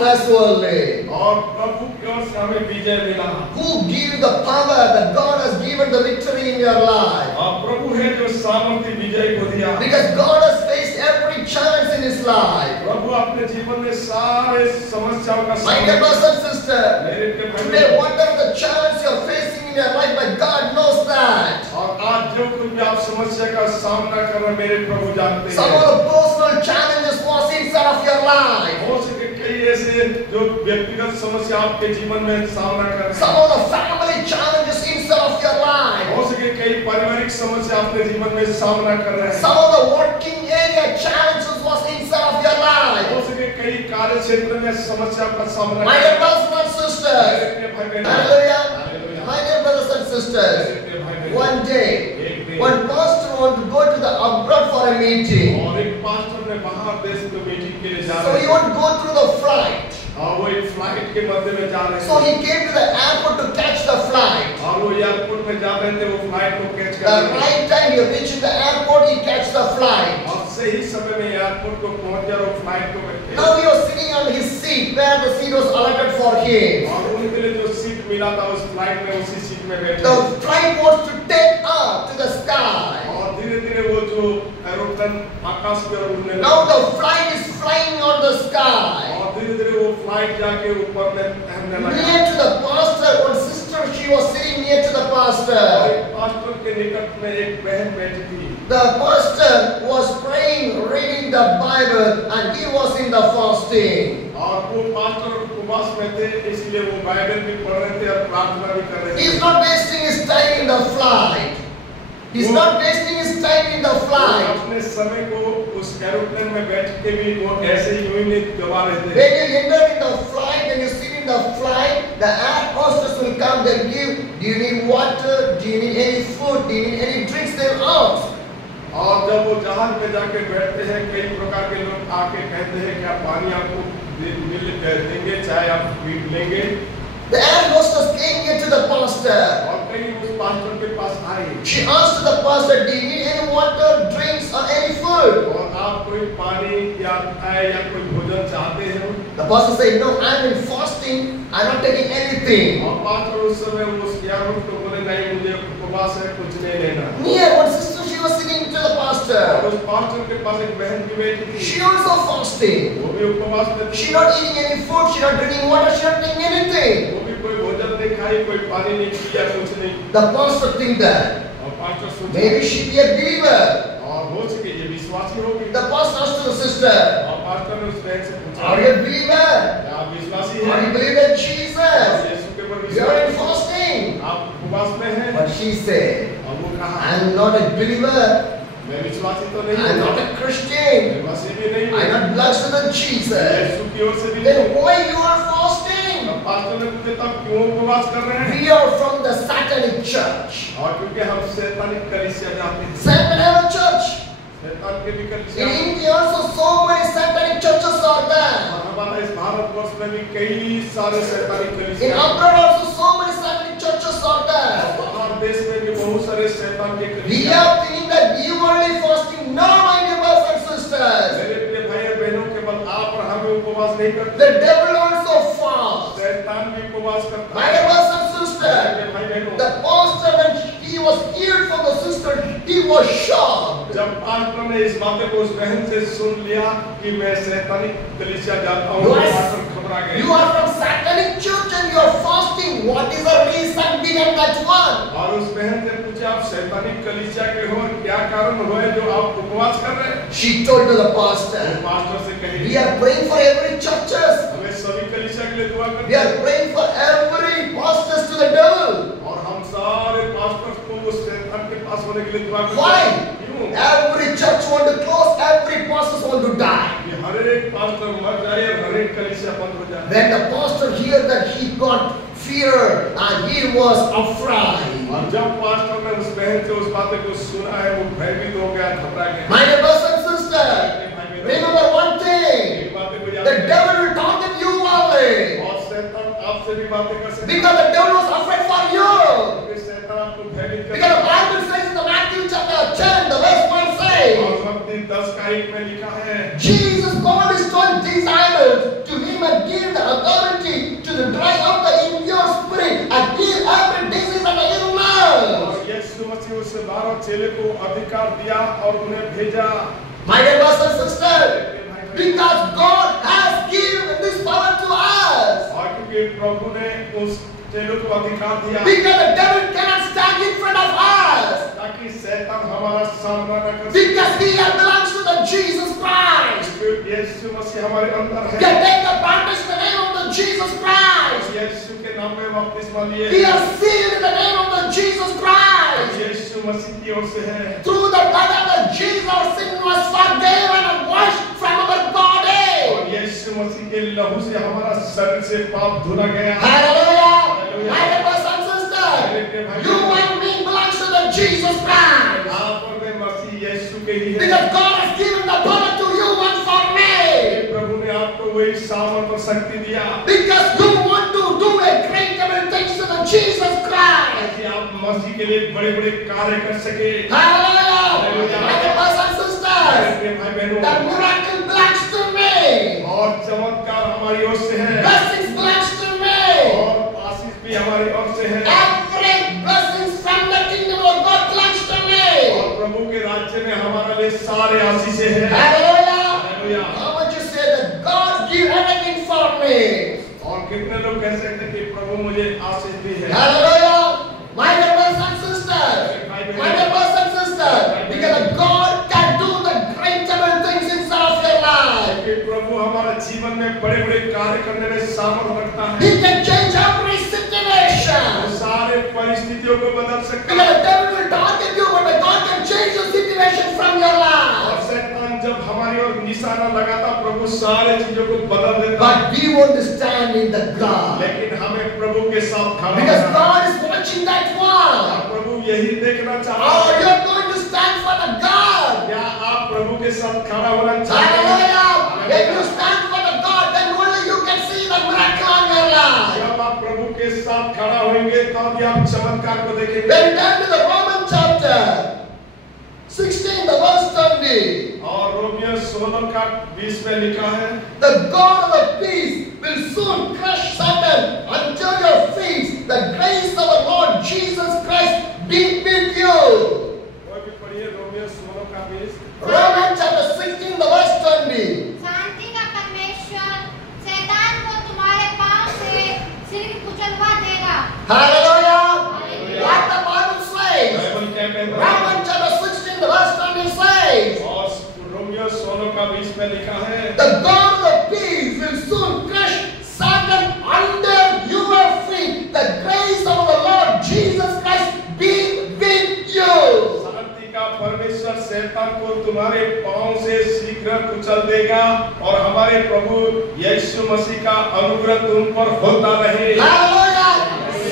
casually. और प्रभु की ओर से हमें विजय मिला। Who give the power that God has given the victory in your life? और प्रभु है जो सामर्थ्य विजय को दिया। Because God has faced every challenge in his life. प्रभु अपने जीवन में सारे समस्याओं का My dear brothers and sisters, मेरे प्रिय भाई today whatever the challenge you are facing in your life, but God knows that. और आज जो कुछ भी आप समस्या का सामना कर रहे हैं मेरे प्रभु जानते Some हैं। of the personal challenges was inside of your life. हो सके कई ऐसे जो व्यक्तिगत समस्या आपके जीवन में सामना कर रहे Some हैं। of the family challenges inside of your life. हो सके कई पारिवारिक समस्या अपने जीवन में सामना कर रहे हैं। Some of the working area challenges was inside of your life. हो सके कई कार्य क्षेत्र में समस्या का सामना My कर dear रहे हैं। brothers and sisters, मेरे प्रिय भाई बहन, hallelujah. Hallelujah. My dear brothers and sisters, मेरे प्रिय भाई बहन, one day, एक दिन one pastor wanted to go to the abroad for a meeting. और एक पास्टर ने बाहर देश में मीटिंग के लिए जा So रहे he थे। would go through the flight. और वो एक फ्लाइट के मध्य में जा रहे So थे। he came to the airport to catch the flight. और वो एयरपोर्ट में जा रहे थे, वो फ्लाइट को कैच कर The रहे थे। right time he reached the airport, he catch the flight. और सही समय में एयरपोर्ट को पहुंच गया और वो फ्लाइट को बैठे। Now he was sitting on his seat where the seat was allotted for him. और उनके लिए जो सीट मिला था उस फ्लाइट में उसी सीट में बैठे। The flight was to take up to the sky. और धीरे-धीरे वो जो एरोप्लेन आकाश की ओर उड़ने Now लगा। the flight is flying on the sky. और धीरे-धीरे वो फ्लाइट जाके ऊपर में तैरने लगा। Near to the pastor, one sister, she was sitting near to the और pastor. एक पास्टर के निकट में एक बहन बैठी थी। The pastor was praying, reading the Bible, and he was in the fasting. और वो पास्टर उपवास में थे, इसलिए वो बाइबल भी पढ़ रहे थे और प्रार्थना भी कर रहे He थे। is not wasting his time in the flight. He is not wasting his time in the वो flight. अपने समय को उस एरोप्लेन में बैठ के भी वो ऐसे ही यूं ही नहीं गवा रहे थे। When you enter in the flight, when you sit in the flight, the air hostess will come. They'll give. Do you need water? Do you need any food? Do you need any drinks? They'll ask. और जब वो जहाज में जाके बैठते हैं, कई प्रकार के लोग आके कहते हैं क्या पानी आपको देंगे, चाय आप पी लेंगे। The air hostess came here to the pastor. और कई उस पास्टर के पास आए She asked the pastor, "Do you need any water, drinks, or any food?" और आप कोई पानी या चाय या कोई भोजन चाहते हैं? The pastor said, "No, I'm in fasting. I'm not taking anything." और पास्टर उस समय उस यारों को बोले नहीं, मुझे उपवास है, कुछ नहीं लेना। Near one sister, she was sitting to the और pastor. उस पास्टर के पास एक बहन भी बैठी थी, She also fasting. वो भी उपवास में थी। She not eating any food. She not drinking water. She not taking anything. वो भी कोई भोजन नहीं खाई, कोई पानी नहीं पिया, कुछ नहीं। The pastor think that और पास्टर सोचा maybe she be a believer. और हो सके ये विश्वासी होगी। The pastor asked to the sister, और पास्टर ने उस बहन से पूछा, "Are you a believer? क्या आप विश्वासी Are हैं? you believe in Jesus? यीशु के ऊपर You are in विश्वास, fasting." आप उपवास में हैं? But she said, और वो कहा, "I'm not a believer. मैं विश्वासी तो नहीं I'm हूँ, not a Christian. मैं मसीह भी नहीं I'm हूँ, not blessed with Jesus." यीशु की ओर से भी Then नहीं। why you are fasting? अब पास्टर ने पूछा तब क्यों उपवास कर रहे हैं? We are from the Satanic church. और क्योंकि हम शैतानिक कलीसिया जाते हैं, Satan have a church. शैतान के भी In कलीसिया। India also so many Satanic churches are there. और हमारा इस भारतवर्ष में भी कई सारे शैतानिक In कलीसिया। abroad also so many Satanic churches are there. बाहर देश में भी बहुत सारे शैतान के We कलीसिया। are thinking that you are only fasting. No, my dear brothers and sisters. मेरे प्रिय भाई और बहनों, केवल आप और हम ही उपवास नहीं करते, The devil also fasts. शैतान भी उपवास करता My है। dear brothers and मेरे sisters. प्रिय भाई बहनों, The pastor, when he was healed from the sister, he was shocked. जब पास्टर ने इस बात को उस बहन से सुन लिया कि मैं शैतानिक कलीसिया जाता हूँ, You तो are- पास्टर घबरा गए। You are from Satanic church and you are fasting. What is the reason behind that one? और उस बहन से पूछा आप शैतानिक कलीसिया के हो, क्या कारण हुआ है जो आप उपवास कर रहे हैं? She told to the वो pastor, पास्टर से कहे, "We are praying for every churches. हमें सभी कलीसिया के लिए दुआ We करते are हैं praying for every pastors to the devil." और हम सारे पास्टर्स को उस शैतान के पास होने के लिए दुआ करते Why? हैं। क्यों? Every church want to close. Every pastors want to die. कि हर एक पास्टर मर जाए और हर एक कलीसिया बंद हो जाए। When the pastor heard that, he got fear and he was afraid. और जब पास्टर ने उस बहन से उस बात को सुना है, वो भयभीत हो गया, घबरा गया। My dear brothers and sisters, remember one thing: एक बात को याद the रखिए, devil will target you only. और शैतान आपसे भी बातें कर सकता है। Because the devil was afraid for you. क्योंकि शैतान आपको भयभीत कर Because the Bible says in the Matthew chapter 10, the verse 1 says, और मत्ती 10 का 1 में लिखा है, Jesus, God is told the disciples to him and give the authority to the dry up the impure spirit and heal every disease and illness. और यीशु मसीह उस 12 चेले को अधिकार दिया और उन्हें भेजा। My dear brothers and sisters, because God has given this power to us. और क्योंकि प्रभु ने उस चेलों को अधिकार दिया, Because the devil cannot stand in front of us. ताकि शैतान हमारा सामना न कर सके। Because he belongs to the Jesus Christ. यीशु मसीह हमारे अंदर They है। take the baptism in the name of the Jesus Christ. यीशु के नाम में बपतिस्मा लिए। We are sealed in the name of the Jesus Christ. यीशु मसीह की ओर से है। Through the blood of the Jesus, our sin was forgiven and washed from our body. और यीशु मसीह के लहू से हमारा शरीर से पाप धुला गया। Hallelujah. My dear brothers and sisters, you and me belongs to the Jesus Christ. आप और मैं मसीह यीशु के ही हैं। Because God has given the power to you and for me. प्रभु ने आपको वही सामर्थ और शक्ति दिया। Because you want to do a great things to the Jesus Christ. कि आप मसीह के लिए बड़े-बड़े कार्य कर सके। Hallelujah. My dear brothers and sisters, भाई बहनों, the miracle belongs to me. और चमत्कार हमारी ओर से है। Blessings belongs to me. और आशीष भी हमारी ओर से है। Every blessings from the kingdom of God belongs to me. और प्रभु के राज्य में हमारे लिए सारे आशीषें हैं। Hallelujah. Hallelujah. How much you say that God give everything for me? और कितने लोग कह सकते हैं कि प्रभु मुझे आशीष दी है। Hallelujah. My dear brothers and sisters, my dear brothers and sisters, because God can do the great things inside of your life. कि प्रभु हमारा जीवन में बड़े-बड़े कार्य करने में सामर्थ रखता है। He can change every situation. वो सारे परिस्थितियों को बदल सकता Because है। the devil will target you, but God can change your situation from your और life. शैतान जब हमारी ओर निशाना लगाता, प्रभु सारे चीजों को बदल देता है। But we want to stand in the God. लेकिन हमें प्रभु के साथ खड़ा Because रहना है। God is watching that one. और प्रभु यही देखना चाहता Oh, है। you're going to stand for the God. क्या आप प्रभु के साथ खड़ा होना चाहते हैं? Hallelujah. When you stand for the God, then only you can see the miracle in your life. जब आप प्रभु के साथ खड़ा होंगे तब आप चमत्कार को देखेंगे। Then turn to the Roman chapter 16, the verse 20. और रोमियो 16 का 20 में लिखा है, The God of peace will soon crush Satan under your feet. The grace of our Lord Jesus Christ be with you. कोई भी पढ़िए रोमियो 16 का 20। Romans chapter 16, the verse 20. शांति का परमेश्वर शैतान को तुम्हारे पांव से सिर कुचलवा देगा। Hallelujah. What the Bible says. Bible क्या कहता है? Romans chapter 16, the verse 20 says. और रोमियो 16 का 20 में लिखा है, The God of peace will soon crush Satan under your feet. The grace of the Lord Jesus Christ be with you. शांति का परमेश्वर शैतान को तुम्हारे पांव से शीघ्र कुचल देगा और हमारे प्रभु यीशु मसीह का अनुग्रह तुम पर होता रहे। Hallelujah.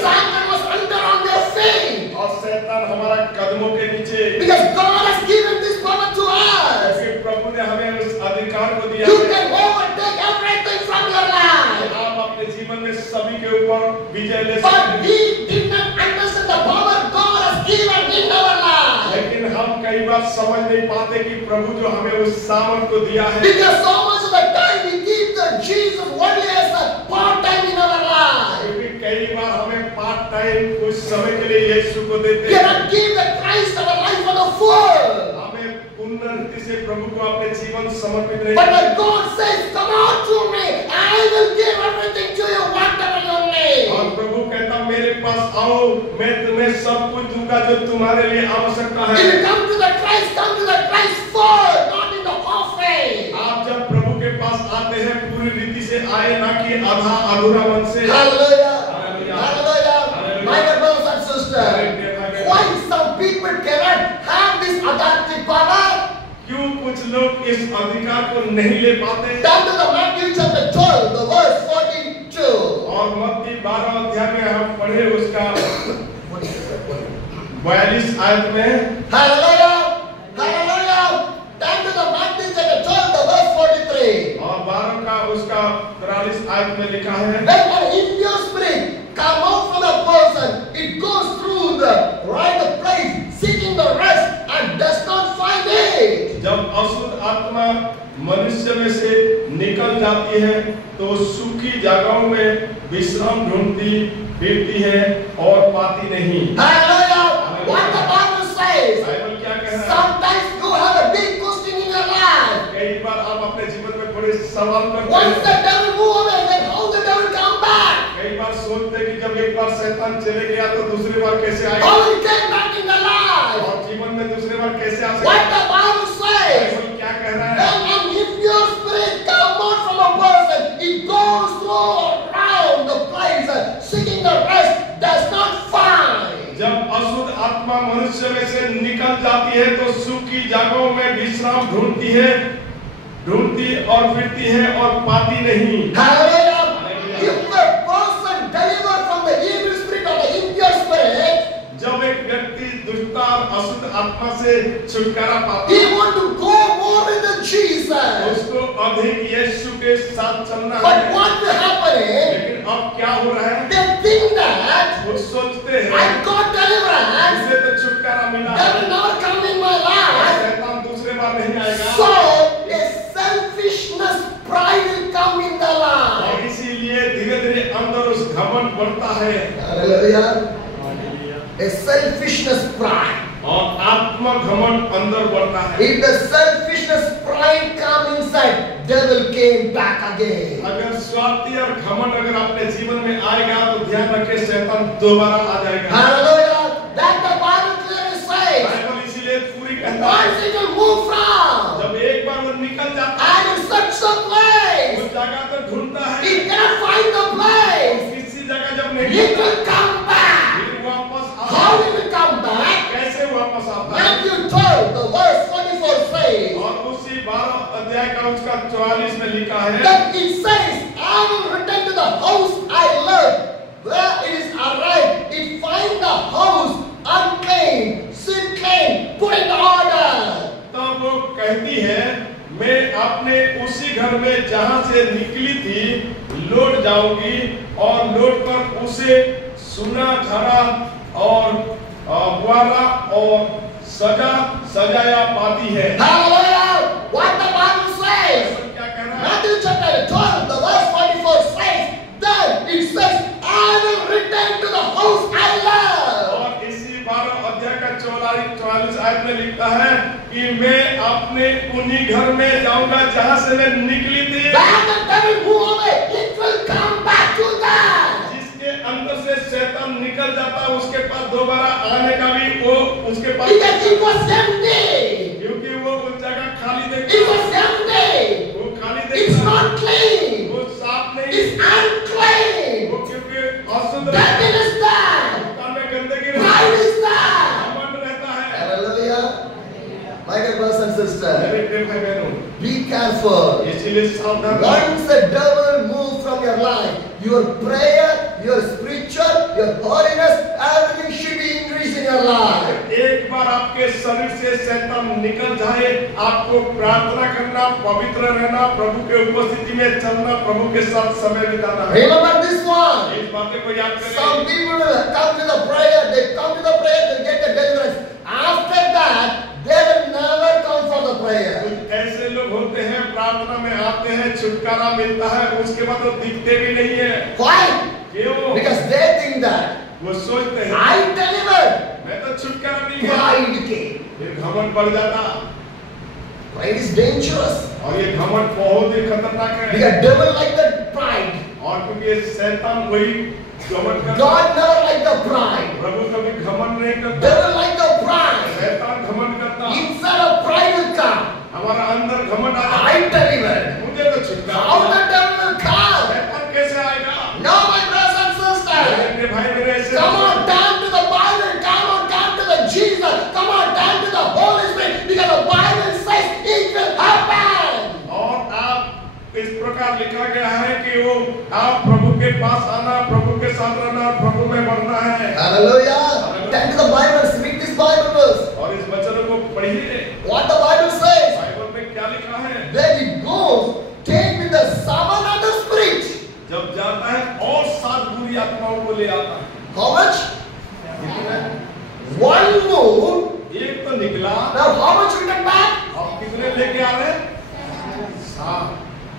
Satan was under on your feet. और शैतान हमारा कदमों के नीचे, Because God has given this power to us. क्योंकि प्रभु ने हमें उस अधिकार को दिया You है। can overtake everything from your life. आप अपने जीवन में सभी के ऊपर विजय ले But सकते हैं। we did not understand the power God has given in our life. लेकिन हम कई बार समझ नहीं पाते कि प्रभु जो हमें उस सामर्थ को दिया है, Because so much of the time we give the Jesus only as a part time in our life. क्योंकि कई बार हमें पार्ट टाइम कुछ समय के लिए यीशु को We देते हैं। cannot give the Christ our life for the full. हमें पूर्ण रीति से प्रभु को अपने जीवन समर्पित नहीं But करते। when God says, come out to me, I will give everything to you, whatever you need. और प्रभु कहता मेरे पास आओ, मैं तुम्हें सब कुछ दूंगा जो तुम्हारे लिए आवश्यकता If you है। come to the Christ full, not in the offering. आप जब प्रभु के पास आते हैं पूरी रीति से आए, ना कि आधा अधूरा मन से। Hallelujah. Hallelujah. Hallelujah. Hallelujah. My dear brothers and sisters, why some people cannot have this authority power? क्यों कुछ लोग इस अधिकार को नहीं ले पाते? Turn to the Matthew chapter 12, the verse 42. और मत्ती 12 अध्याय में हम पढ़े उसका 42 आयत में। Hallelujah. Hallelujah. Turn to the Matthew chapter 12, the verse 43. और 12 का उसका 43 आयत में लिखा है, When an impure spirit come out from a person, it goes through the right place, seeking the rest, and does not find it. जब अशुद्ध आत्मा मनुष्य में से निकल जाती है तो सूखी जगहों में विश्राम ढूंढती फिरती है और पाती नहीं। Hallelujah. What the Bible says. Bible क्या कह रहा है? Sometimes you have a big question in your life. कई बार आप अपने जीवन में बड़े सवाल करते Once the हैं। devil move away, then how the devil come back? कई बार सोचते कि जब एक बार शैतान चले गया तो दूसरी बार कैसे आएगा? How he came back in the life? और जीवन में दूसरी बार कैसे आ What सकता the Bible says. बाइबल क्या कह रहा है? When an impure spirit come out from a person, it goes through around the place seeking the rest, does not find. जब अशुद्ध आत्मा मनुष्य में से निकल जाती है तो सूखी जगहों में विश्राम ढूंढती और फिरती है और पाती नहीं। Hallelujah. If a person delivered from the evil spirit or the impure spirit, जब एक व्यक्ति दुष्टता और अशुद्ध आत्मा से छुटकारा पाता he है want to go more with the Jesus. उसको अधिक यीशु के साथ चलना But है। what will happen is, लेकिन अब क्या हो रहा है? they think that वो सोचते हैं I got deliverance, इससे तो छुटकारा मिला that है, will never come in my life. शैतान दूसरे बार नहीं आएगा। So a selfishness, pride will come in the life. और इसीलिए धीरे-धीरे अंदर उस घमंड बढ़ता है Hallelujah. A selfishness, pride. और आत्मा घमंड अंदर बढ़ता है। If the selfishness, pride come inside, devil came back again. अगर स्वार्थी और घमंड अगर अपने जीवन में आएगा तो ध्यान रखें शैतान दोबारा आ जाएगा। Hallelujah. That the Bible clearly says. Bible इसीलिए पूरी कहता है Once it will move from, जब एक बार वो निकल जाता है and in such a place, उस जगह तो ढूंढता है he cannot find the place. किसी जगह जब नहीं It मिलता will come back. फिर वापस How आता it will come back? कैसे वापस आता है Matthew 12, the verse 44 says और उसी 12 अध्याय का उसका 44 में लिखा है that it says, I will return to the house I left. Where it is arrived, it find the house unclean, sin clean, put in order. तब वो कहती है मैं अपने उसी घर में जहां से निकली थी लौट जाऊंगी और लौट कर उसे सुना झरा और बुआला और सजाया पाती है। Hallelujah! What the Bible says? क्या कह रहा है? Matthew chapter 12, the verse 44 says, then it says, I will return to the house I love. और इसी 12 अध्याय का 44 आयत में लिखता है कि मैं अपने उन्हीं घर में जाऊंगा जहां से मैं निकली थी। Where the devil move away, it will come back to that. जिसके अंदर से शैतान निकल जाता है उसके पास दोबारा आने का भी वो उसके पास Because it was empty. क्योंकि वो उस जगह खाली It देखता was empty. वो खाली It's देखता not clean. वो साफ नहीं It's unclean. वो क्योंकि अशुद्ध Devil is there. दुकान में गंदगी Pride is there. घमंड रहता है। Hallelujah. My dear brothers and sisters, मेरे प्रिय भाई बहनों be careful. इसीलिए सावधान रहो। Once the devil moves from your life, your prayer, your spiritual, your holiness, everything should be increased in your life. एक बार आपके शरीर से शैतान निकल जाए आपको प्रार्थना करना पवित्र रहना प्रभु के उपस्थिति में चलना प्रभु के साथ समय बिताना है। Remember this one. इस बात को याद Some करें। people will come to the prayer, they come to the prayer to get the deliverance. After that, they will never come for the prayer. कुछ ऐसे लोग होते हैं प्रार्थना में आते हैं छुटकारा मिलता है उसके बाद वो दिखते भी नहीं है। Why? क्यों? Because they think that वो सोचते हैं I delivered. मैं तो छुटकारा नहीं गया। Pride came. फिर घमंड बढ़ जाता Pride is dangerous. और ये घमंड बहुत ही खतरनाक है। Because devil like that pride. और क्योंकि ये शैतान वही घमंड करता है। God never like the pride. प्रभु कभी घमंड नहीं करता। Devil like the pride. शैतान घमंड करता। Inside of pride will come. हमारा अंदर घमंड आ जाता है। I delivered. मुझे तो छुटकारा How मिला। the devil will come? शैतान कैसे आएगा? No, my brothers and sisters. मेरे भाई मेरे ऐसे Come on down to the Bible. Come on down to the Jesus. Come on down to the Holy Spirit. Because the Bible says it will happen. और आप इस प्रकार लिखा गया है कि वो आप प्रभु के पास आना प्रभु के साथ रहना प्रभु में बढ़ना है। Hallelujah. Turn to the Bible. Read this Bible verse. और इस वचन को पढ़िए। What the Bible says. Bible में क्या लिखा है? When it goes, take with the seven other spirits. जब जाता है और 7 बुरी आत्माओं को ले आता है। How much? One moved. एक तो निकला Now how much return back? और कितने लेके आ रहे हैं? हाँ,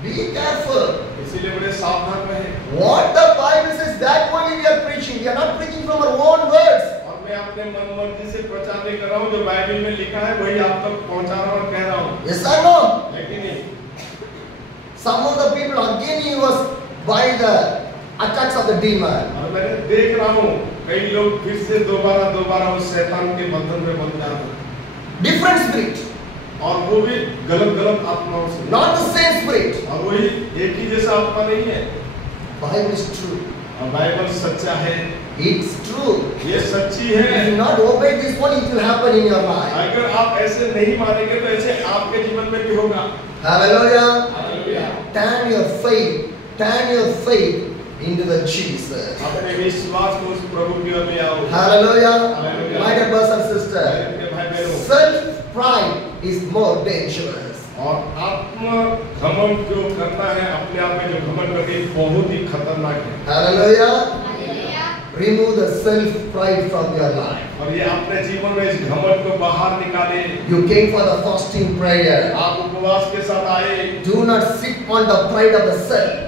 Be careful. इसीलिए बड़े सावधान रहे। What the Bible says, that only we are preaching. We are not preaching from our own words. और मैं अपने मन मर्जी से प्रचार नहीं कर रहा हूँ, जो बाइबल में लिखा है वही आप तक पहुँचा रहा हूँ और कह रहा हूँ। Yes or no? लेकिन नहीं, Some of the people again he was by the attacks of the demon. और मैंने देख रहा हूँ कई लोग फिर से दोबारा उस शैतान के बंधन में बंध जाते हैं, Different spirit. और वो भी गलत आत्माओं से, Not the same spirit. और वही एक ही जैसा आत्मा नहीं है। Bible is true. और बाइबल सच्चा है, It's true. ये सच्ची If है। you not obey this one, it will happen in your life. अगर आप ऐसे नहीं मानेंगे तो ऐसे आपके जीवन में भी होगा। Hallelujah. Hallelujah. Turn your faith into the Jesus. अपने विश्वास को उस प्रभु की ओर ले आओ। Hallelujah. Hallelujah. My dear brothers and sisters, मेरे भाई बहनों, self-pride is more dangerous. और आत्म घमंड जो करना है, अपने आप में जो घमंड करके बहुत ही खतरनाक है। Hallelujah. Hallelujah. Remove the self-pride from your life. और ये अपने जीवन में इस घमंड को बाहर निकाले। You came for the fasting prayer. आप उपवास के साथ आए Do not sit on the pride of the self.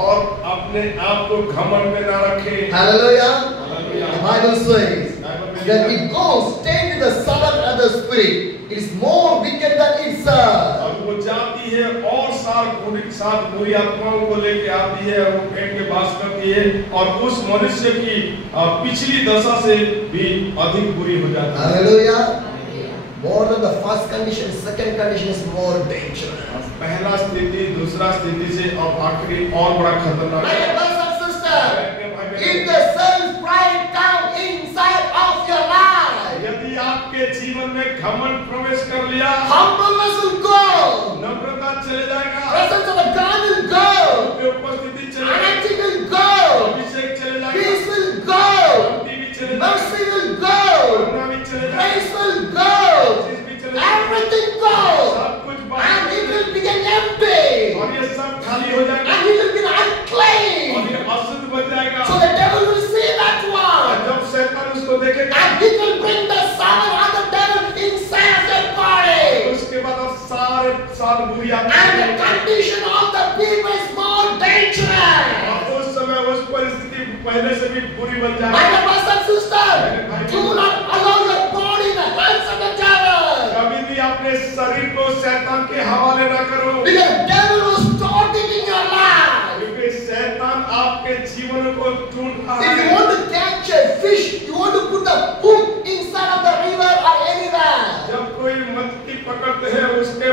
और अपने आप को घमंड में ना रखें। Hallelujah. Hallelujah. The Bible says that it goes stay with the son of the spirit. It is more wicked than itself. और वो जाती है और सात बुरी आत्माओं को लेके आती है, वो पेट में वास करती है और उस मनुष्य की पिछली दशा से भी अधिक बुरी हो जाती है। Hallelujah. More than the first condition, second condition is more dangerous. पहला स्थिति दूसरा स्थिति से अब आखिरी और बड़ा खतरनाक My है। brothers and sisters, if the self-pride come inside of your life, यदि आपके जीवन में घमंड प्रवेश कर लिया, humbleness will go, नम्रता चले जाएगा, presence of the God will go, आपकी उपस्थिति चले जाएगी, anointing will go, अभिषेक चले जाएगा, peace will go, शांति भी चले जाएगी, mercy will go, करुणा भी चले जाएगी, grace will go, चीज भी चले जाएगी, everything goes, सब कुछ and बाहर it will become empty, और ये सब खाली हो जाएगा and it will be और unclean. ये अशुद्ध बन जाएगा। So the devil will see that one, जब शैतान उसको देखेगा, and it will bring the power of the devil inside of their body. उसके बाद अब सारे बुरी And the आत्मा condition of the people is more dangerous. और उस समय उस परिस्थिति पहले से भी बुरी बन My जाएगी। dear brothers and sisters, do not allow your body in the hands of the devil. कभी भी अपने शरीर को शैतान के हवाले ना करो, Because the devil will start it in your life. क्योंकि शैतान आपके जीवन को ढूंढ रहा If you है। want to catch a fish, you want to put the hook inside of the river or anywhere. जब कोई मछली पकड़ते हैं, उसके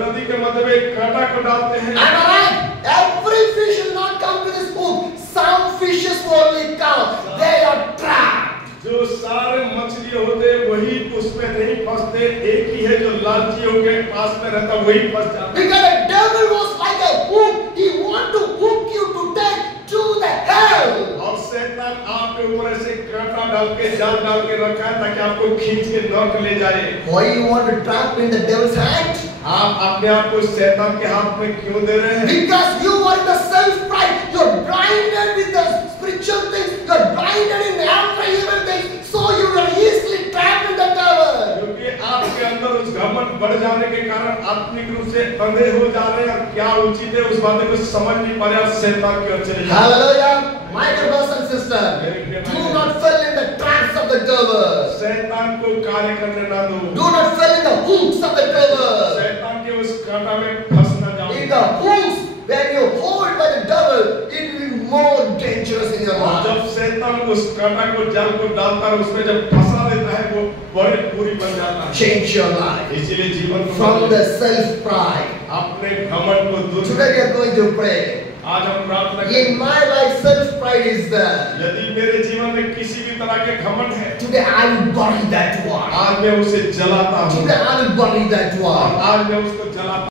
नदी के मध्य में एक कांटा को डालते हैं। Am I right? Every fish will not come to this hook. Some fishes will only come. They are trapped. जो सारे मछली होते हैं वही उसमें नहीं फंसते, एक ही है जो लालची होके पास में रहता वही फंस जाता है। Because the devil was like a hook. He want to hook you to take to the hell. और शैतान आपके ऊपर ऐसे कांटा डाल के जाल डाल के रखा है ताकि आपको खींच के नरक ले जाए। Why you want to trap in the devil's hand? आप अपने आप को शैतान के हाथ में क्यों दे रहे हैं? Because you are in the self-pride. You're blinded with the spiritual things. You're blinded in every evil thing. So you are easily trapped in the devil. क्योंकि आपके अंदर उस घमंड बढ़ जाने के कारण आत्मिक रूप से अंधे हो जा रहे हैं और क्या उचित है उस बात को समझ नहीं पा रहे और शैतान की ओर चले जा रहे हैं। Hallelujah. My dear brothers and sisters, do not fall in the traps of the devil. शैतान को कार्य करने ना दो। Do not fall in the hooks of the devil. शैतान के उस कांटा में फंस ना जाओ। In the hooks, when you hold by the devil, it will be more dangerous in your और life. जब शैतान उस कांटा को जाल को डालता है, उसमें जब फंसा देता है वो बड़ी बुरी बन जाता है। Change your life इसीलिए जीवन को from the self-pride. अपने घमंड को दूर Today we are going to pray. आज हम प्रार्थना करें। In my life, self-pride is there. यदि मेरे जीवन में किसी भी तरह के घमंड है, Today I will bury that one. आज मैं उसे जलाता हूँ Today I will bury that और one. आज मैं उसको जलाता